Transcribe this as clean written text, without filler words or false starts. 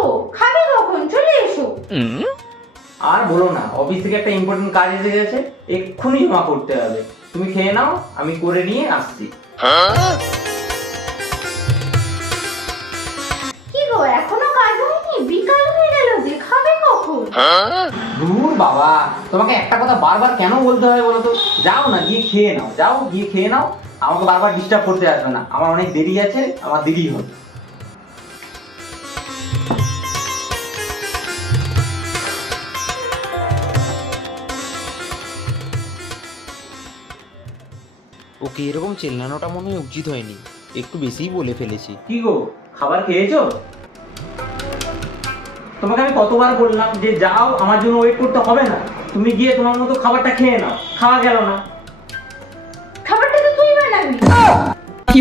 তো, খাবে কখন? চলে এসো। আর বলো না, অফিস থেকে একটা ইম্পর্টেন্ট কাজ এসে গেছে, এক্ষুনি জমা করতে হবে। তুমি খেয়ে নাও, আমি করে নিয়ে আসছি। কি গো, এখনো কাজ হয়নি? বিকাল হয়ে গেল যে, খাবে কখন? দূর বাবা, তোমাকে একটা কথা বারবার কেন বলতে হয় বলো তো? যাও না, গিয়ে খেয়ে নাও, যাও গিয়ে খেয়ে নাও। আমাকে বারবার ডিস্টার্ব করতে আসবে না, আমার অনেক দেরি আছে, আমার দেরি হবে। ওকে এরকম চেল্লানোটা মনে হয় উচিত হয়নি, একটু বেশিই বলে ফেলেছি। কি গো, খাবার খেয়েছো? তোমাকে আমি কতবার বললাম যে যাও, আমার জন্য ওয়েট করতে হবে না। তুমি গিয়ে তোমার মতো খাবারটা খেয়ে নাও, খাওয়া গেল না। খাবারটা তো তুই বানাবি। কি